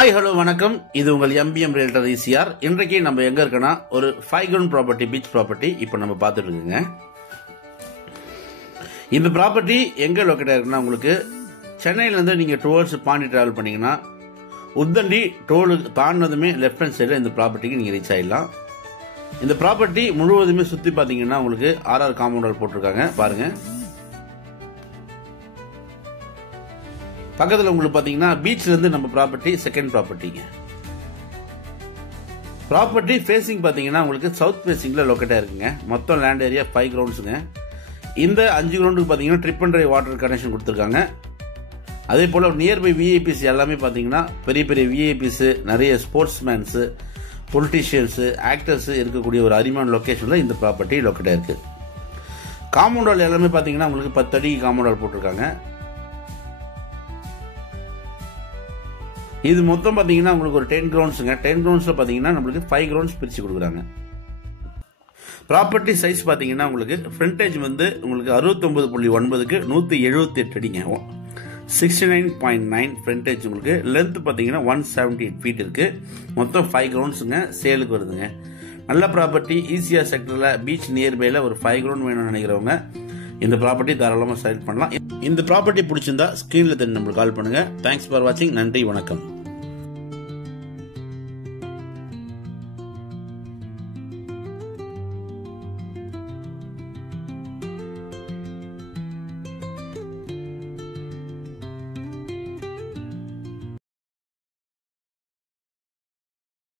Hi hello வணக்கம். இது உங்கள் எம்பிஎம் ரியல்டர் ஈசிஆர். இன்றைக்கு நம்ம எங்க இருக்கோம்னா ஒரு 5 கிரவுண்ட் ப்ராப்பர்ட்டி, பீச் ப்ராப்பர்ட்டி இப்போ நம்ம பார்த்துட்டு இருக்குங்க. இந்த ப்ராப்பர்ட்டி எங்க லொக்கேட் ஆயிருக்குன்னா, உங்களுக்கு சென்னையிலேருந்து நீங்க டுவர்ட்ஸ் பாண்டி டிராவல் பண்ணீங்கன்னா உத்தண்டி டோல் தாண்டினதுமே லெஃப்ட் ஹேண்ட் சைடில் இந்த ப்ராப்பர்ட்டிக்கு நீங்க ரீச் ஆயிடலாம். இந்த ப்ராப்பர்ட்டி முழுவதுமே சுத்தி பாத்தீங்கன்னா உங்களுக்கு RR காம்பவுண்ட் போட்டிருக்காங்க பாருங்க. பக்கத்தில் உங்களுக்கு பாத்தீங்கன்னா பீச்ல இருந்து நம்ம ப்ராப்பர்ட்டி செகண்ட் ப்ராப்பர்ட்டிங்க. ப்ராப்பர்ட்டி ஃபேசிங் பாத்தீங்கன்னா உங்களுக்கு சவுத் ஃபேசிங்ல லொக்கேட் ஆயிருக்குங்க. மொத்தம் லேண்ட் ஏரியா 5 கிரவுண்ட்ஸுங்க. இந்த 5 கிரவுண்டுக்கு பாத்தீங்கன்னா trip and drive water connection கொடுத்துருக்காங்க. அதே போல நியர்பை விஐபிஸ் எல்லாமே பாத்தீங்கன்னா பெரிய பெரிய விஐபிஸ், நிறைய ஸ்போர்ட்ஸ் மேன்ஸ், பொலிட்டீஷியன்ஸ், ஆக்டர்ஸ் இருக்கக்கூடிய ஒரு அருமையான லொகேஷன்ல இந்த ப்ராப்பர்ட்டி லொக்கேட் ஆயிருக்கு. காம்பவுண்ட் வால் எல்லாமே பாத்தீங்கன்னா உங்களுக்கு 10 அடி காம்பவுண்ட் வால் போட்டிருக்காங்க. இது மொத்தம் பாத்தீங்கன்னா உங்களுக்கு ஒரு 10 கிரவுண்ட்ஸுங்க. 10 கிரவுண்ட்ஸ்ல பாத்தீங்கன்னா நம்மளுக்கு 5 கிரவுண்ட்ஸ் பிரிச்சு கொடுக்குறாங்க. ப்ராப்பர்ட்டி சைஸ் பாத்தீங்கன்னா உங்களுக்கு ஃப்ரண்டேஜ் வந்து உங்களுக்கு 69.9க்கு 178 அடிங்க, 69.9 ஃப்ரண்டேஜ். உங்களுக்கு லென்த் பாத்தீங்கன்னா 178 ஃபீட் இருக்கு. மொத்தம் 5 கிரவுண்ட்ஸுங்க சேலுக்கு வருதுங்க. நல்ல ப்ராப்பர்ட்டி, ஈசிஆர் செக்டர்ல பீச் நியர்பைல ஒரு 5 கிரவுண்ட் வேணும்னு நினைக்கிறவங்க இந்த ப்ராப்பர்ட்டி தாராளமாக செலக்ட் பண்ணலாம். இந்த ப்ராப்பர்ட்டி பிடிச்சிருந்தா ஸ்கிரீன்ல தெரிஞ்ச நம்பருக்கு கால் பண்ணுங்க. தேங்க்ஸ் ஃபார் வாட்சிங். நன்றி, வணக்கம்.